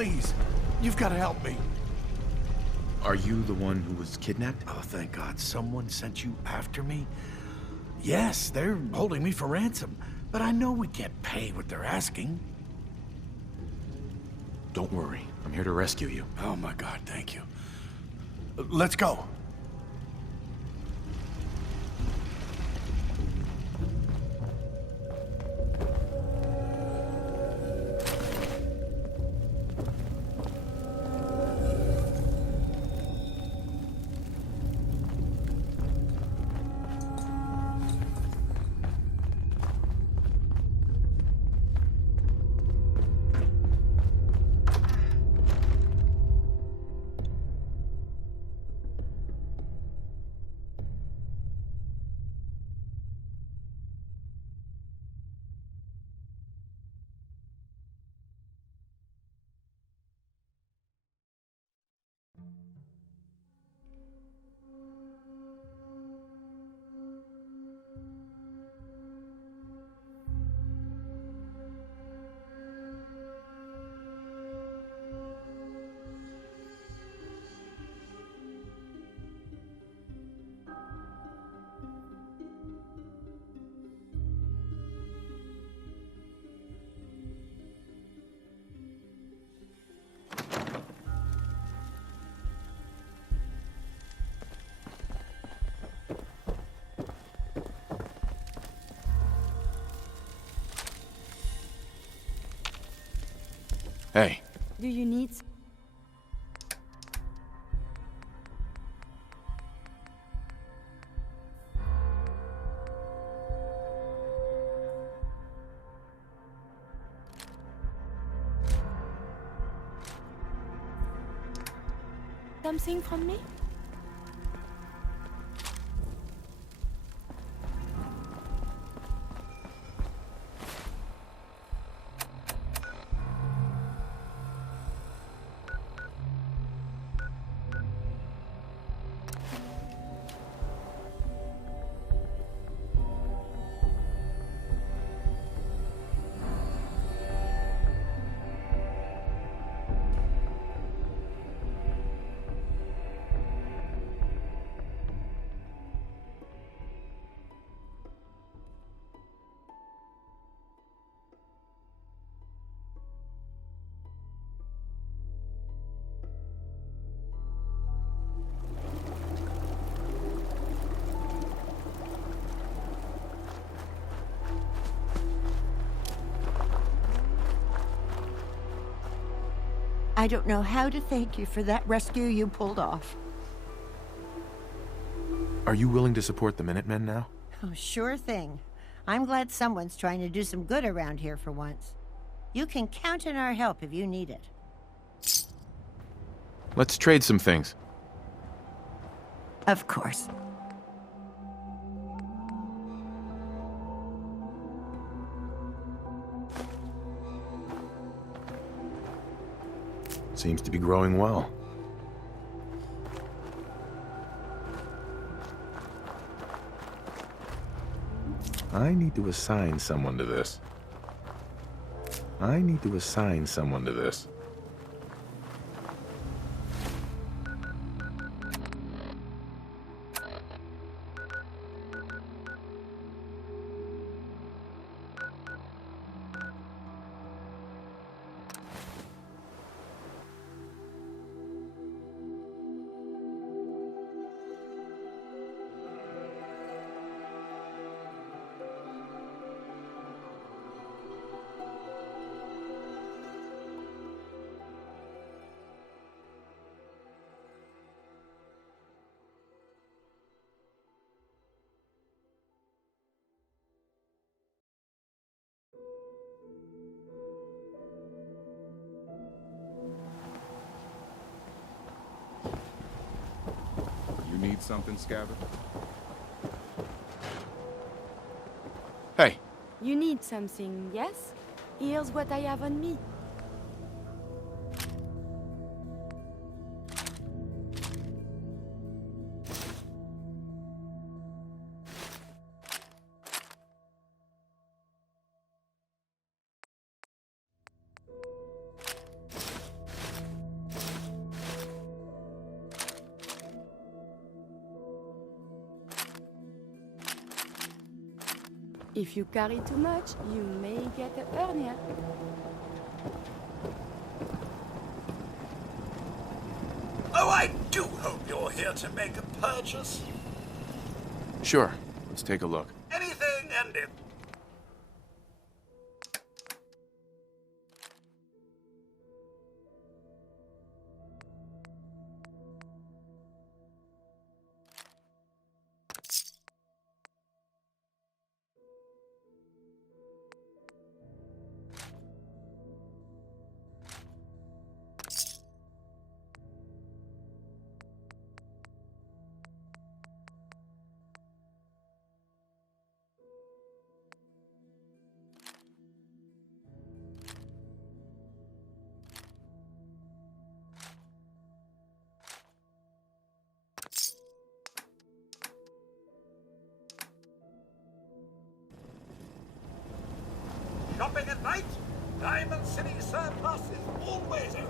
please. You've got to help me. Are you the one who was kidnapped? Oh, thank God. Someone sent you after me? Yes, they're holding me for ransom. But I know we can't pay what they're asking. Don't worry. I'm here to rescue you. Oh my God, thank you. Let's go. Hey. Do you need... something from me? I don't know how to thank you for that rescue you pulled off. Are you willing to support the Minutemen now? Oh, sure thing. I'm glad someone's trying to do some good around here for once. You can count on our help if you need it. Let's trade some things. Of course. Seems to be growing well. I need to assign someone to this. Need something, Scabbard? Hey. You need something, yes? Here's what I have on me. If you carry too much, you may get a hernia. Oh, I do hope you're here to make a purchase. Sure. Let's take a look. Anything and it. Shopping at night? Diamond City Surplus is always open.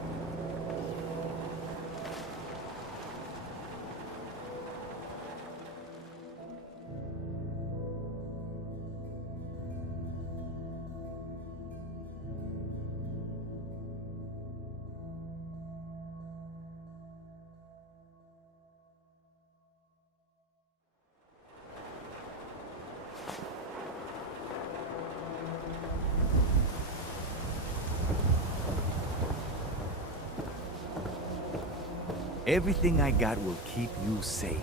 Everything I got will keep you safe.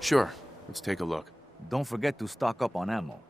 Sure. Let's take a look. Don't forget to stock up on ammo.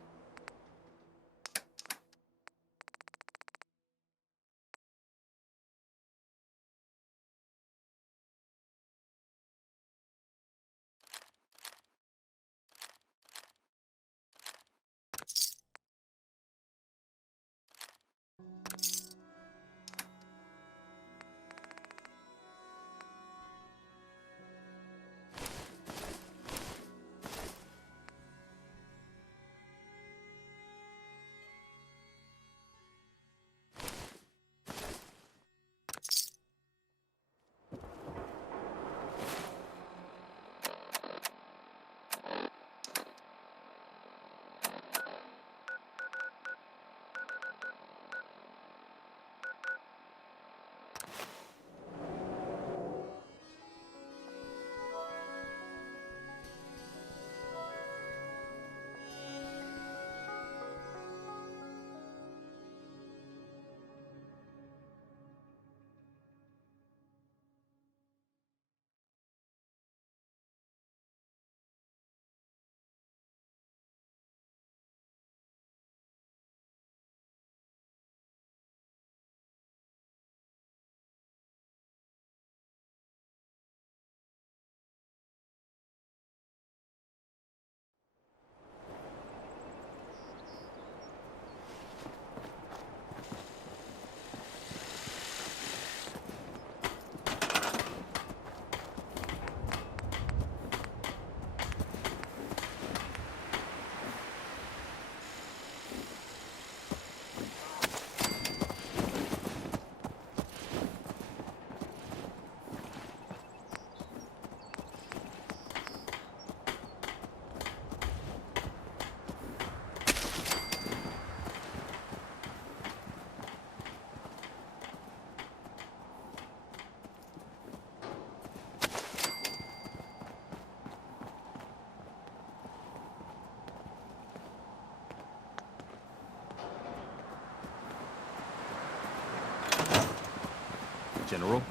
General?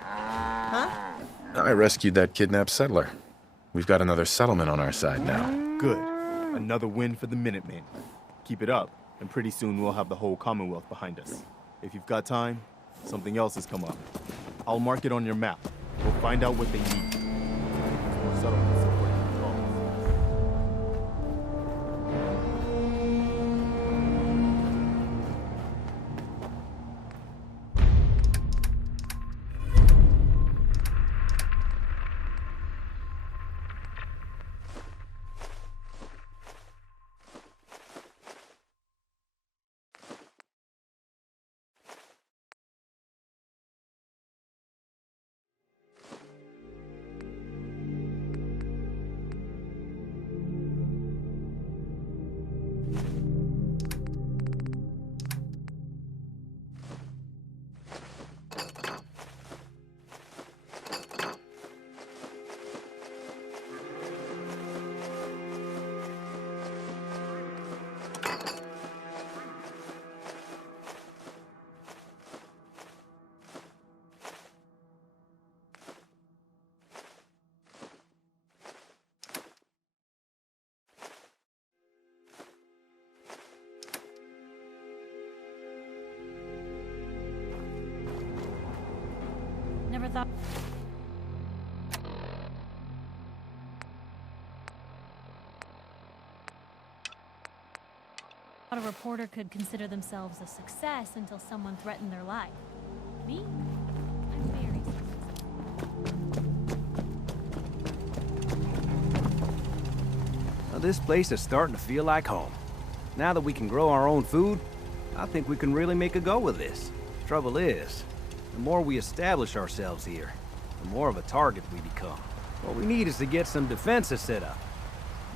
Huh? I rescued that kidnapped settler. We've got another settlement on our side now. Good. Another win for the Minutemen. Keep it up, and pretty soon we'll have the whole Commonwealth behind us. If you've got time, something else has come up. I'll mark it on your map. We'll find out what they need. More settlements supporting the cause. thought a reporter could consider themselves a success until someone threatened their life. Me? I'm very successful. Well, this place is starting to feel like home. Now that we can grow our own food, I think we can really make a go with this. Trouble is, the more we establish ourselves here, the more of a target we become. What we need is to get some defenses set up.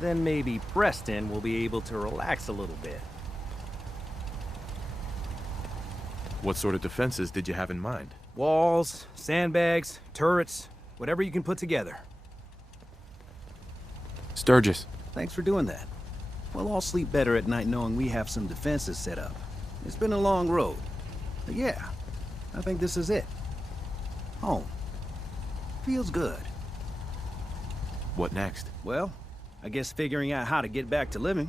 Then maybe Preston will be able to relax a little bit. What sort of defenses did you have in mind? Walls, sandbags, turrets, whatever you can put together. Sturgis. Thanks for doing that. We'll all sleep better at night knowing we have some defenses set up. It's been a long road. But yeah, I think this is it. Home. Feels good. What next? Well, I guess figuring out how to get back to living,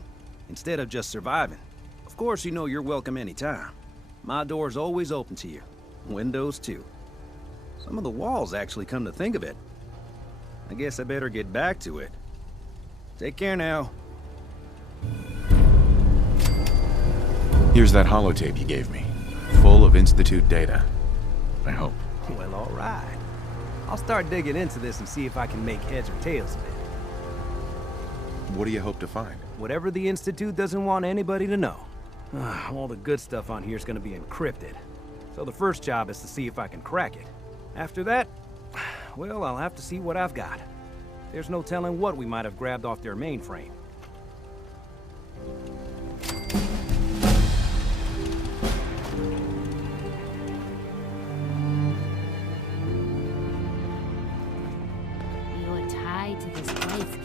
instead of just surviving. Of course, you know you're welcome anytime. My door's always open to you. Windows, too. Some of the walls actually come to think of it. I guess I better get back to it. Take care now. Here's that holotape you gave me. Full of Institute data. I hope. Well, all right. I'll start digging into this and see if I can make heads or tails of it. What do you hope to find? Whatever the Institute doesn't want anybody to know. All the good stuff on here is gonna be encrypted. So the first job is to see if I can crack it. After that, well, I'll have to see what I've got. There's no telling what we might have grabbed off their mainframe. You're tied to this place, kid.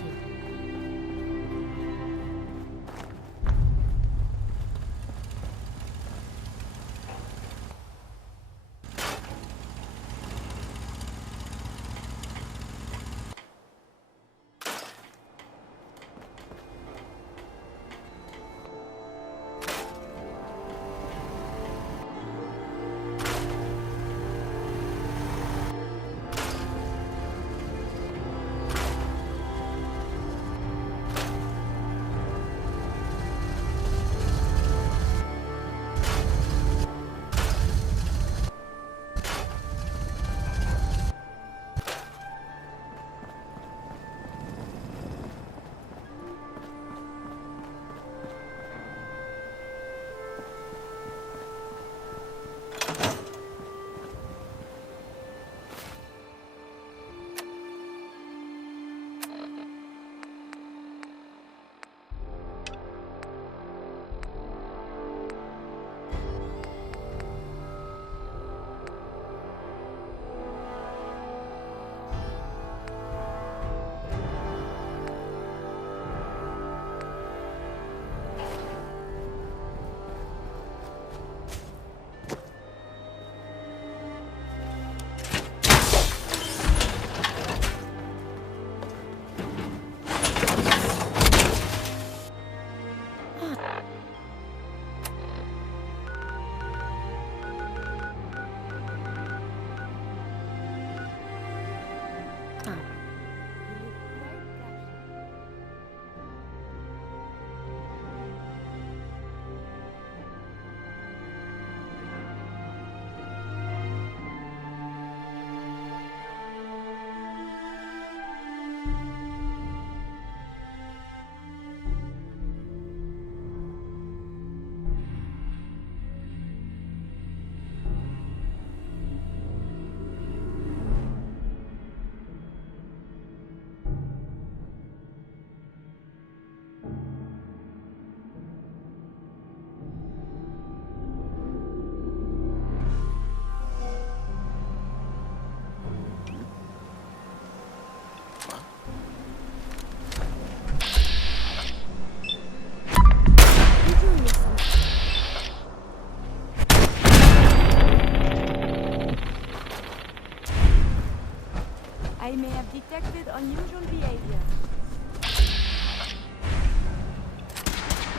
I may have detected unusual behavior.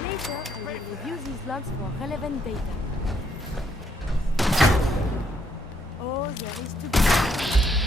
Later, I will review these logs for relevant data. Oh, there is to be.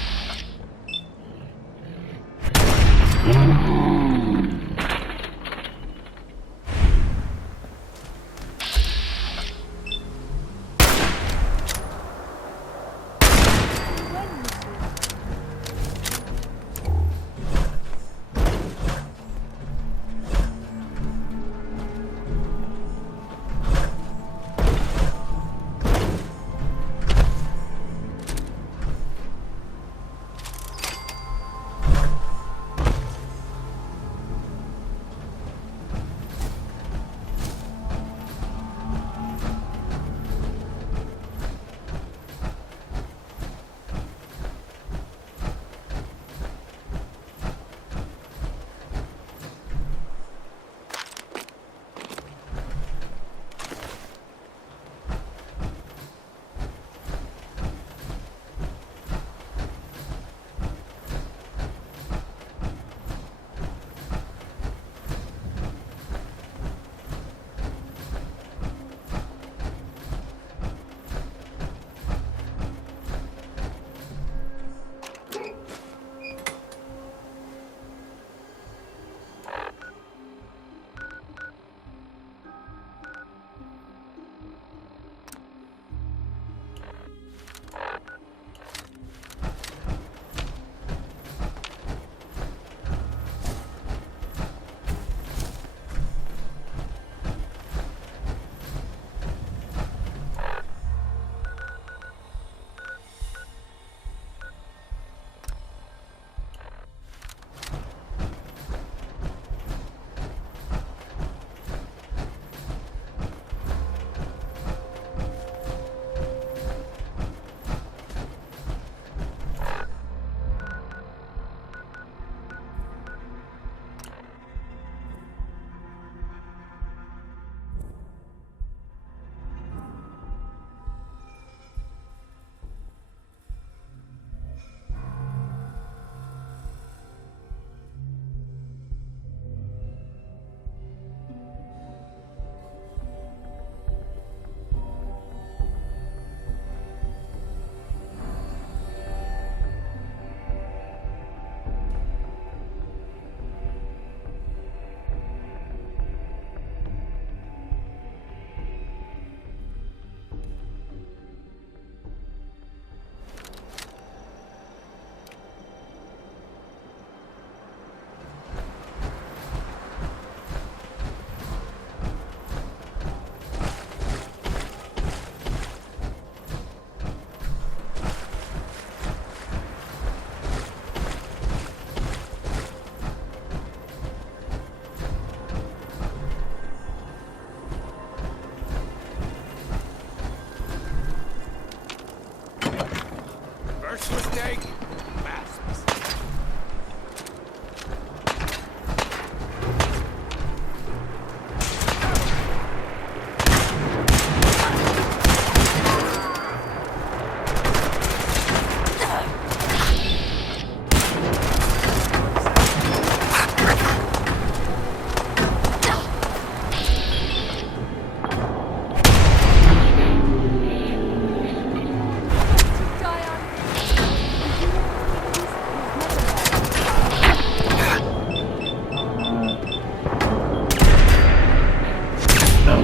Your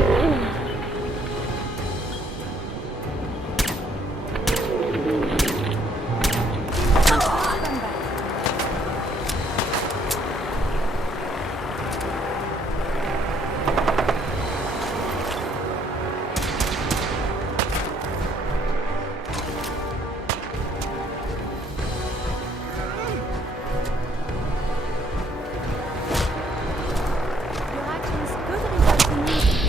actions could result in losing.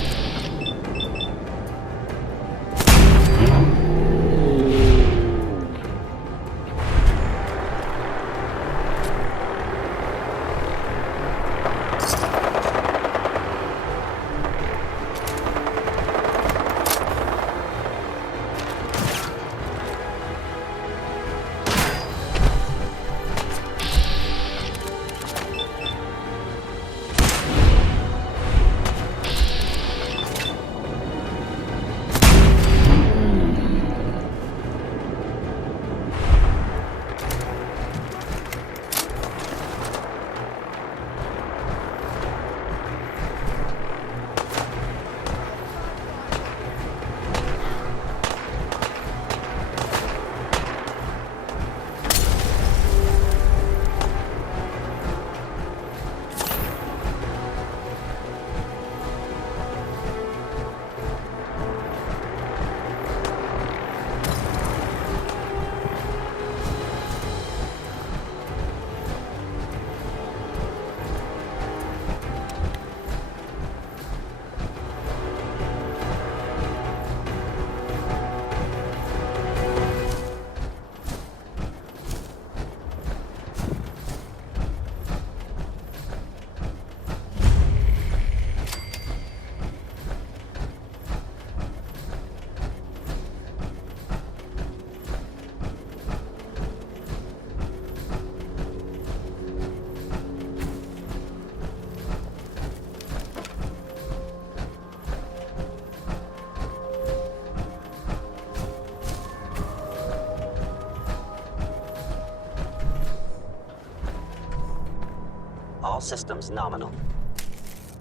All systems nominal.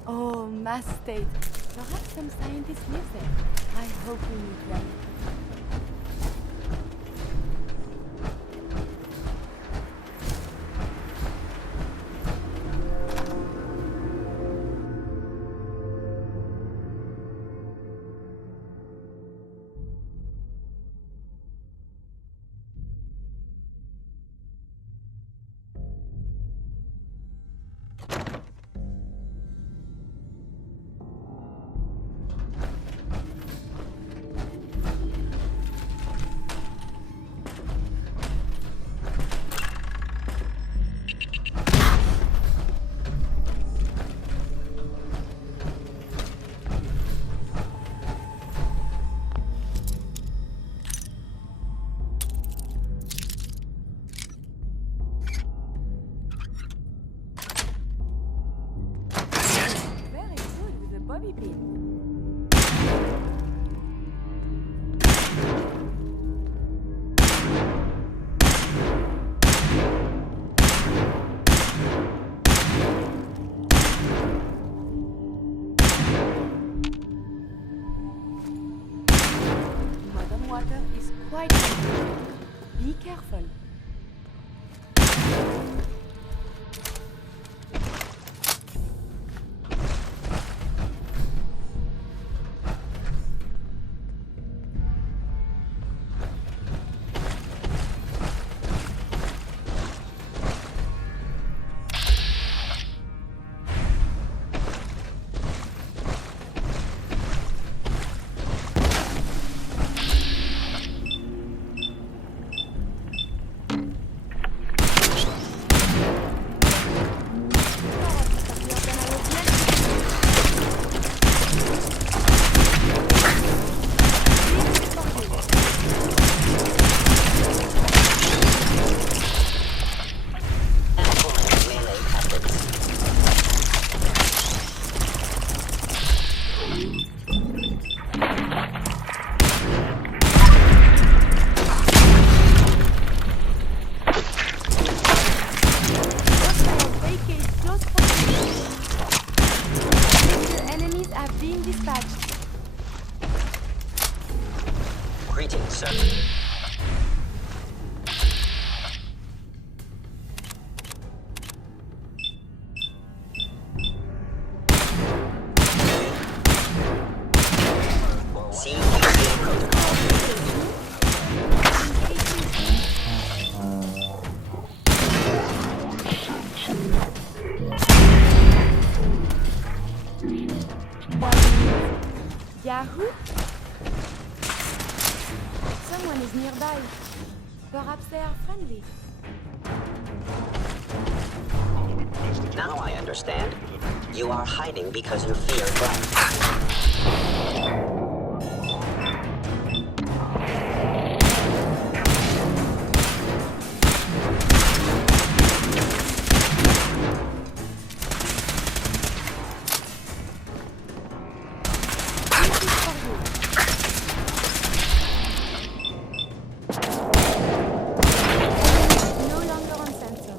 Oh, mass state. Perhaps some scientists live there. I hope we meet them. Very good with a bobby pin. Modern water is quite dangerous. Be careful. sir. CQB protocol. Yahoo? Someone is nearby. Perhaps they are friendly. Now I understand. You are hiding because you fear death. No longer on sensor.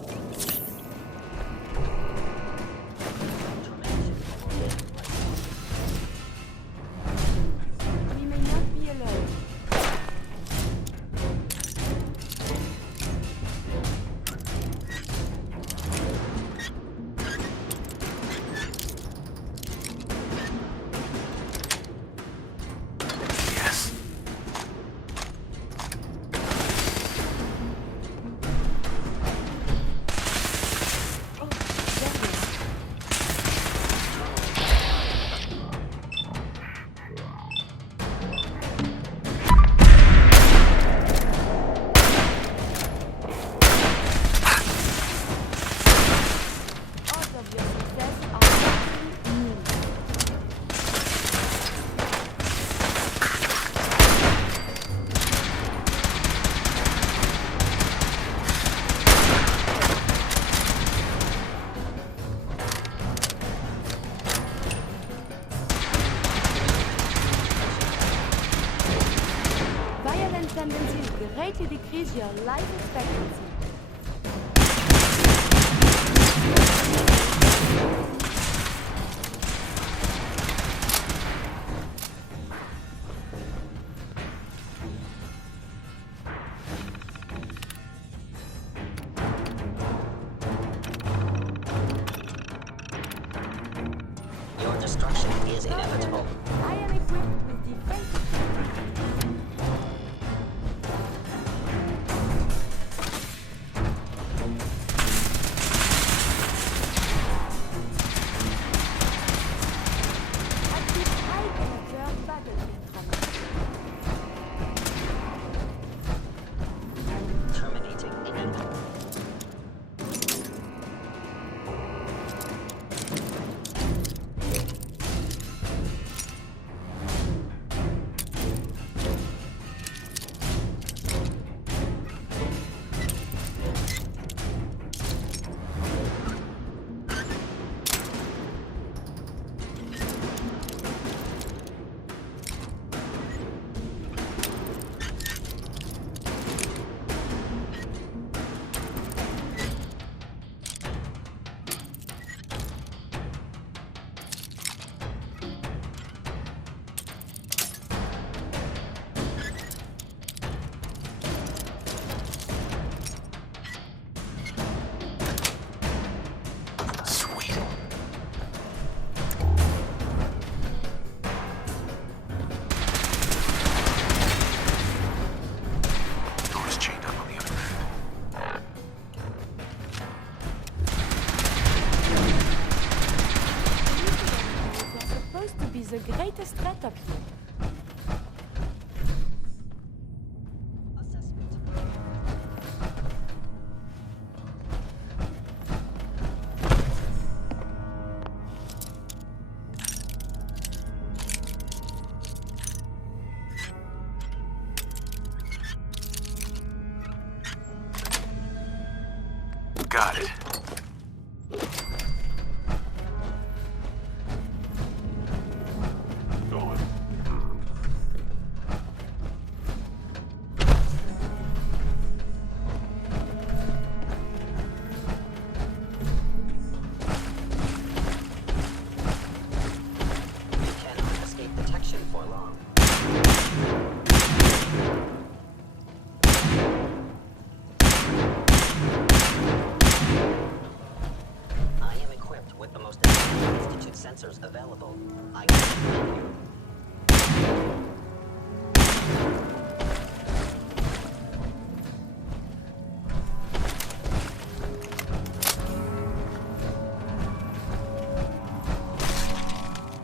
We may not be alone. Oh, there we are. Odds of your success are virtually nil. Violent tendencies greatly decrease your life expectancy. Your destruction is inevitable. I am equipped with defense. Active high temperature battlefield trauma. Terminating immediately. Sweet. Door's chained up on the other end. They're supposed to be the greatest threat up here. Got it. You cannot escape detection for long. I can you.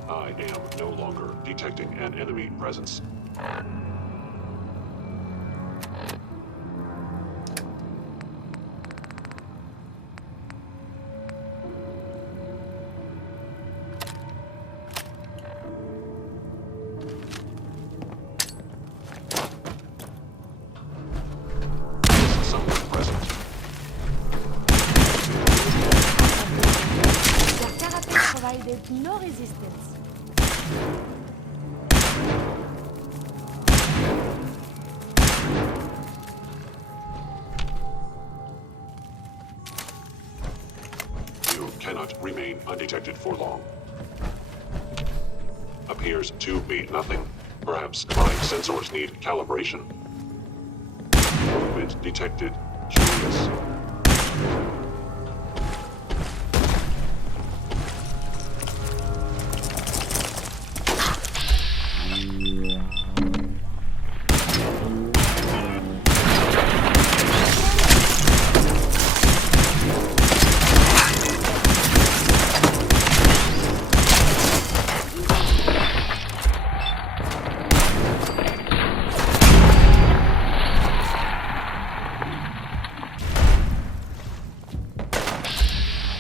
I am no longer detecting an enemy presence. Someone present. Their carapace provided no resistance. You cannot remain undetected for long. Appears to be nothing. Perhaps my sensors need calibration. Movement detected. Curious.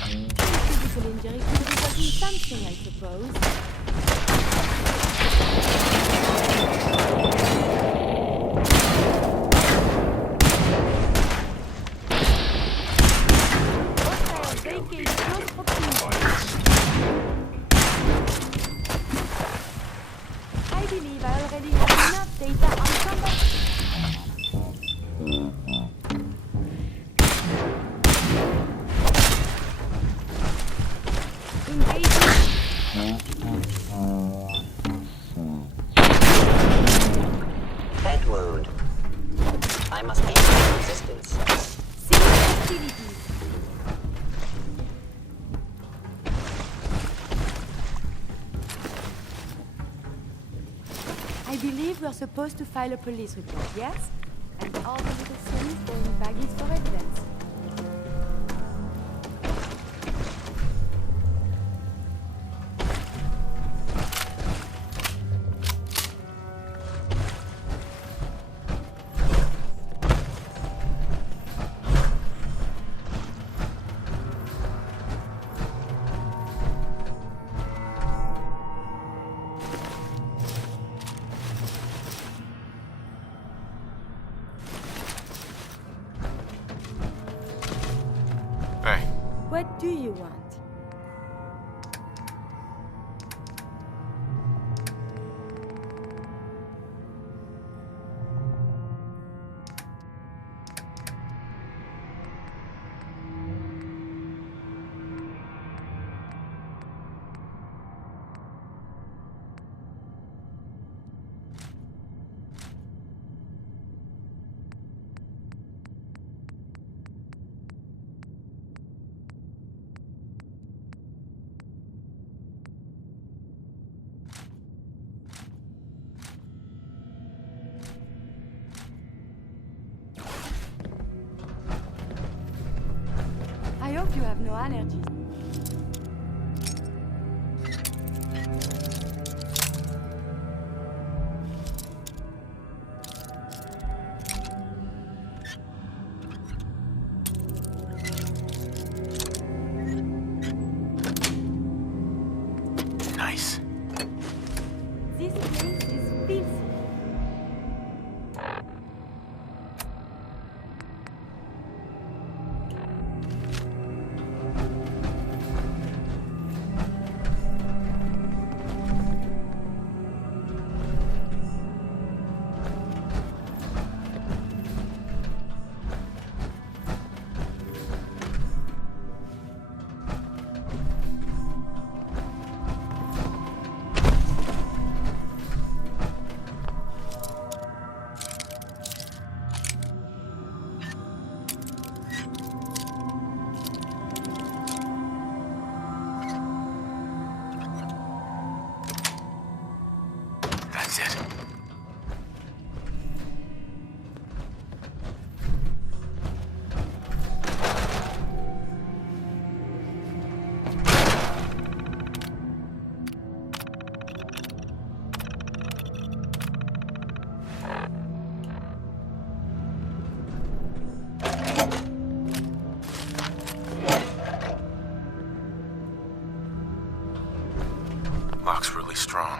Physical injury could result in something, I suppose. I believe I already have enough data on somebody. Head wound. I must aim for resistance. Serious activities. I believe we're supposed to file a police report, yes? And all the little things go in baggies for evidence. Hey, What do you want? I hope you have no allergies. nice. This place is filthy. Lock's really strong.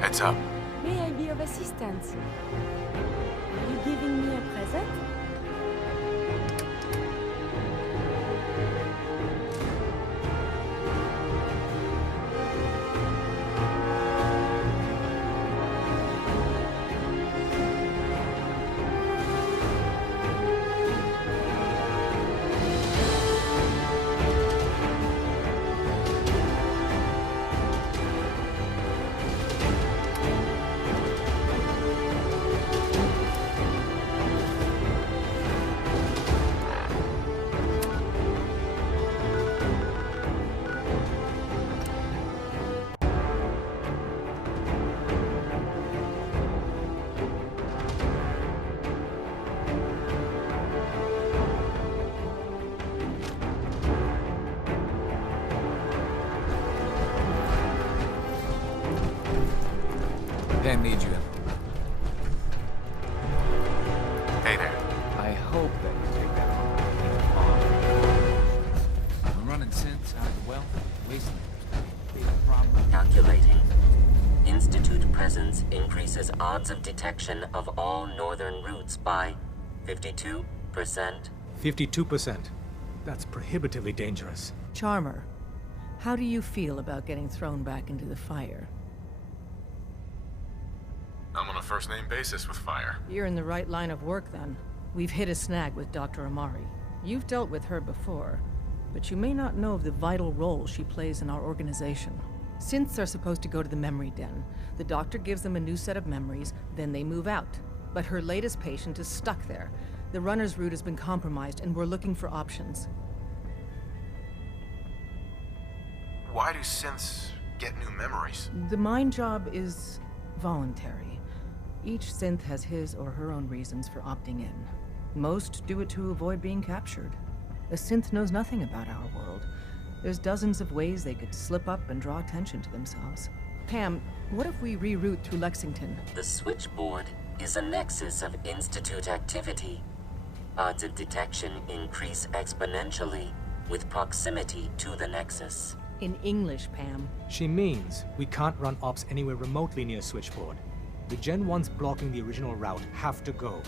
Heads up. May I be of assistance? Are you giving me a present? Dan needs you. Hey there. I hope that you take that on. I'm running synths out of the well. Wasteland. Big problem. Calculating. presence increases odds of detection of all northern routes by 52%. 52%. That's prohibitively dangerous. Charmer, how do you feel about getting thrown back into the fire? I'm on a first-name basis with fire. You're in the right line of work, then. We've hit a snag with Dr. Amari. You've dealt with her before, but you may not know of the vital role she plays in our organization. Synths are supposed to go to the memory den. The doctor gives them a new set of memories, then they move out. But her latest patient is stuck there. The runner's route has been compromised, and we're looking for options. Why do synths get new memories? The mind job is voluntary. Each synth has his or her own reasons for opting in. Most do it to avoid being captured. A synth knows nothing about our world. There's dozens of ways they could slip up and draw attention to themselves. Pam, what if we reroute through Lexington? The switchboard is a nexus of Institute activity. Odds of detection increase exponentially with proximity to the nexus. In English, Pam. She means we can't run ops anywhere remotely near Switchboard. The Gen 1s blocking the original route have to go.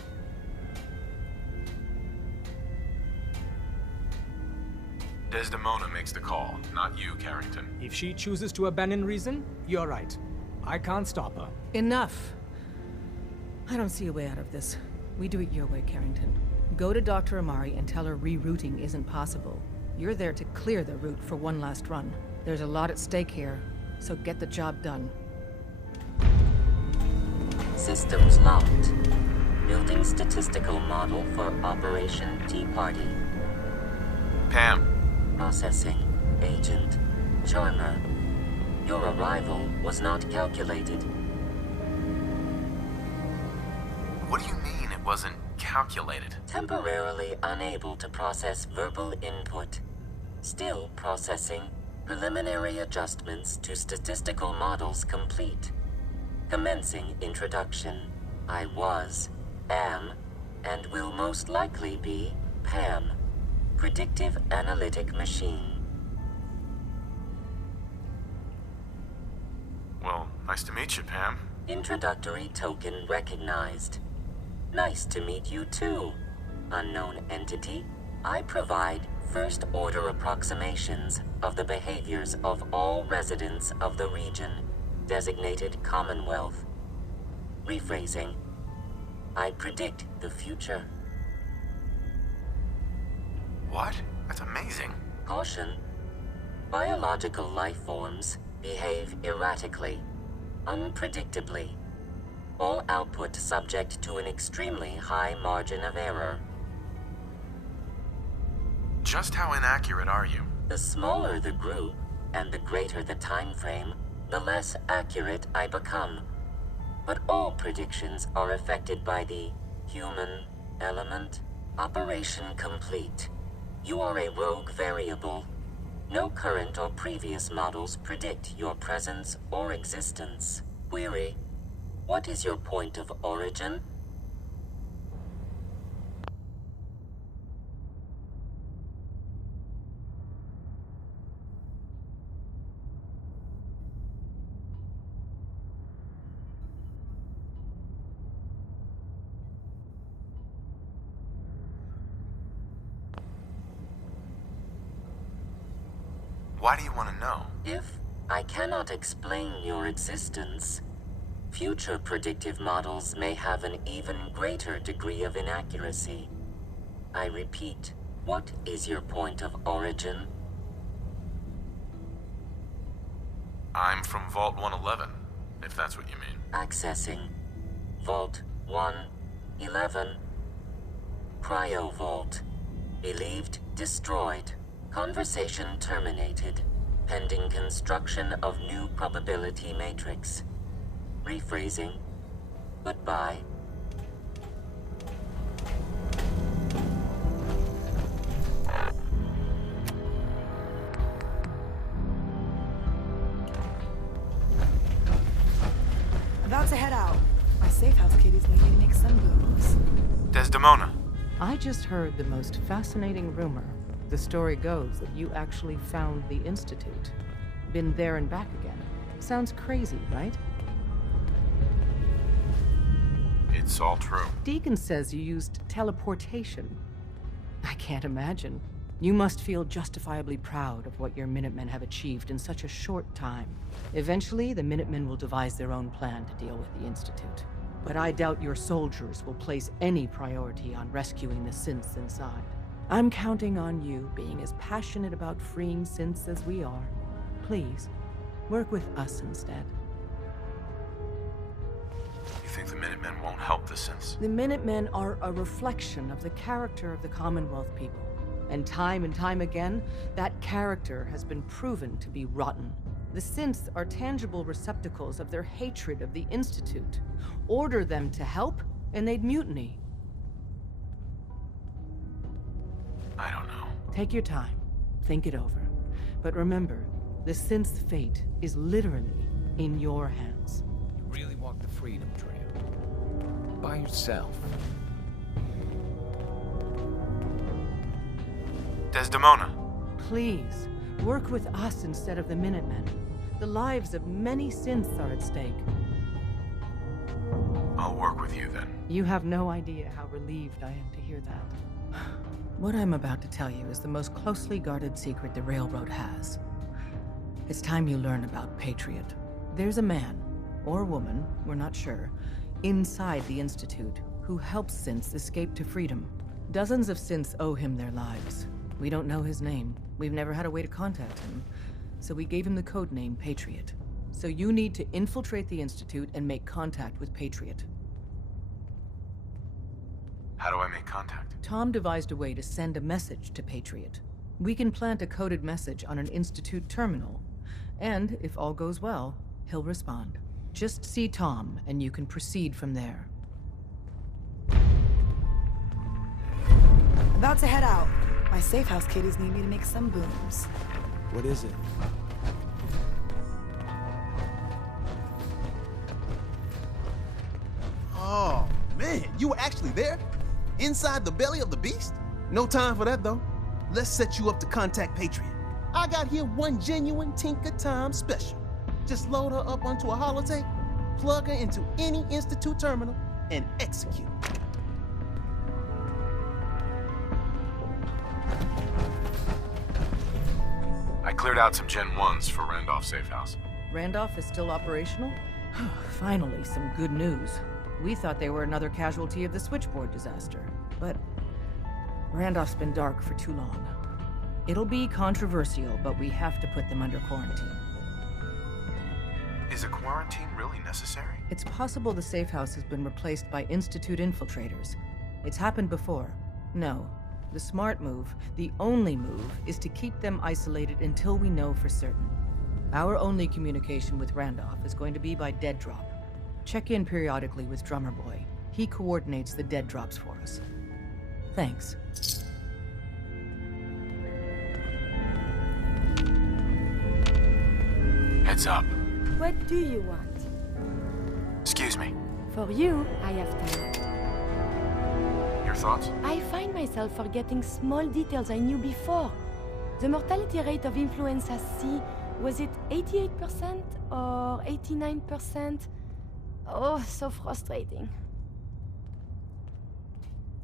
Desdemona makes the call, not you, Carrington. If she chooses to abandon reason, you're right. I can't stop her. Enough. I don't see a way out of this. We do it your way, Carrington. Go to Dr. Amari and tell her rerouting isn't possible. You're there to clear the route for one last run. There's a lot at stake here, so get the job done. Systems locked. Building statistical model for Operation Tea Party. Pam. Processing. Agent. Charmer. Your arrival was not calculated. What do you mean it wasn't calculated? Temporarily unable to process verbal input. Still processing. Preliminary adjustments to statistical models complete. Commencing introduction. I was, am, and will most likely be Pam. Predictive analytic machine. Well, nice to meet you, Pam. Introductory token recognized. Nice to meet you too, unknown entity. I provide first-order approximations of the behaviors of all residents of the region, designated Commonwealth. Rephrasing. I predict the future. What? That's amazing. Caution. Biological life forms behave erratically, unpredictably. All output subject to an extremely high margin of error. Just how inaccurate are you? The smaller the group, and the greater the time frame, the less accurate I become. But all predictions are affected by the human element. Operation complete. You are a rogue variable. No current or previous models predict your presence or existence. Query. What is your point of origin? Why do you want to know? If I cannot explain your existence, future predictive models may have an even greater degree of inaccuracy. I repeat, what is your point of origin? I'm from Vault 111, if that's what you mean. Accessing. Vault 111. Cryo Vault. Believed destroyed. Conversation terminated. Pending construction of new probability matrix. Rephrasing. Goodbye. About to head out. My safe house kitties need me to make sun booms. Desdemona. I just heard the most fascinating rumor. The story goes that you actually found the Institute. Been there and back again. Sounds crazy, right? It's all true. Deacon says you used teleportation. I can't imagine. You must feel justifiably proud of what your Minutemen have achieved in such a short time. Eventually, the Minutemen will devise their own plan to deal with the Institute. But I doubt your soldiers will place any priority on rescuing the synths inside. I'm counting on you being as passionate about freeing synths as we are. Please, work with us instead. You think the Minutemen won't help the synths? The Minutemen are a reflection of the character of the Commonwealth people. And time again, that character has been proven to be rotten. The synths are tangible receptacles of their hatred of the Institute. Order them to help, and they'd mutiny. I don't know. Take your time. Think it over. But remember, the synth's fate is literally in your hands. You really walk the freedom trail. By yourself. Desdemona. Please, work with us instead of the Minutemen. The lives of many synths are at stake. I'll work with you then. You have no idea how relieved I am to hear that. What I'm about to tell you is the most closely guarded secret the Railroad has. It's time you learn about Patriot. There's a man, or woman, we're not sure, inside the Institute who helps synths escape to freedom. Dozens of synths owe him their lives. We don't know his name. We've never had a way to contact him. So we gave him the code name Patriot. So you need to infiltrate the Institute and make contact with Patriot. How do I make contact? Tom devised a way to send a message to Patriot. We can plant a coded message on an Institute terminal. And, if all goes well, he'll respond. Just see Tom, and you can proceed from there. About to head out. My safe house kitties need me to make some booms. What is it? Oh, man, you were actually there? Inside the belly of the beast? No time for that, though. Let's set you up to contact Patriot. I got here one genuine Tinker Time special. Just load her up onto a holotape, plug her into any Institute terminal, and execute. I cleared out some Gen 1s for Randolph's safe house. Randolph is still operational? Finally, some good news. We thought they were another casualty of the switchboard disaster, but Randolph's been dark for too long. It'll be controversial, but we have to put them under quarantine. Is a quarantine really necessary? It's possible the safe house has been replaced by Institute infiltrators. It's happened before. No. The smart move, the only move, is to keep them isolated until we know for certain. Our only communication with Randolph is going to be by dead drop. Check in periodically with Drummer Boy. He coordinates the dead drops for us. Thanks. Heads up. What do you want? Excuse me. For you, I have time. Your thoughts? I find myself forgetting small details I knew before. The mortality rate of influenza C, was it 88% or 89%? Oh, so frustrating.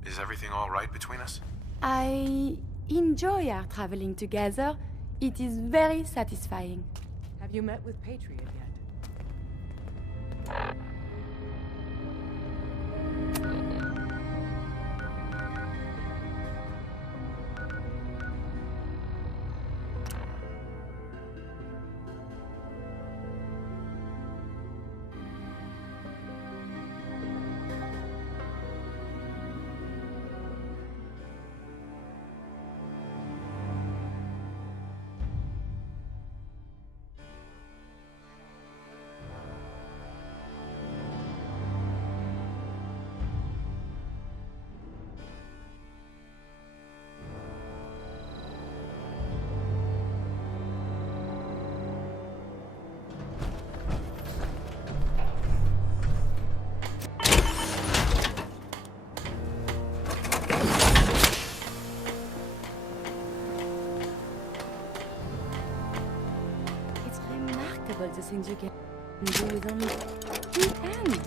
Is everything all right between us? I enjoy our traveling together. It is very satisfying. Have you met with Patriot yet? The things you can do with only 2 hands.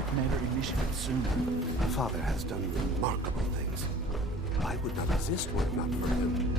Dark Matter initiative soon. Father has done remarkable things. I would not exist were it not for him.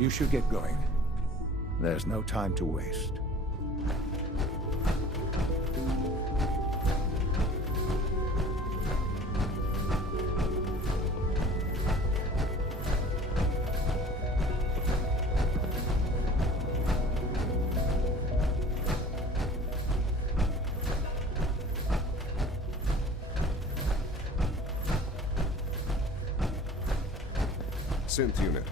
You should get going. There's no time to waste. Synth unit.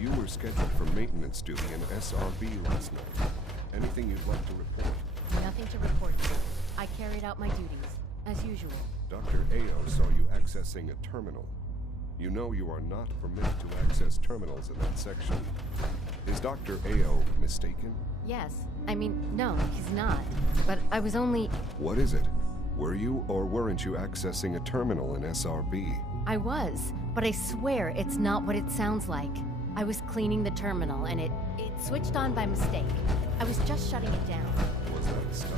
You were scheduled for maintenance duty in SRB last night. Anything you'd like to report? Nothing to report, sir. I carried out my duties, as usual. Dr. Ao saw you accessing a terminal. You know you are not permitted to access terminals in that section. Is Dr. Ao mistaken? Yes. I mean, no, he's not. But I was only... What is it? Were you or weren't you accessing a terminal in SRB? I was, but I swear it's not what it sounds like. I was cleaning the terminal and it switched on by mistake. I was just shutting it down. Was that a stutter?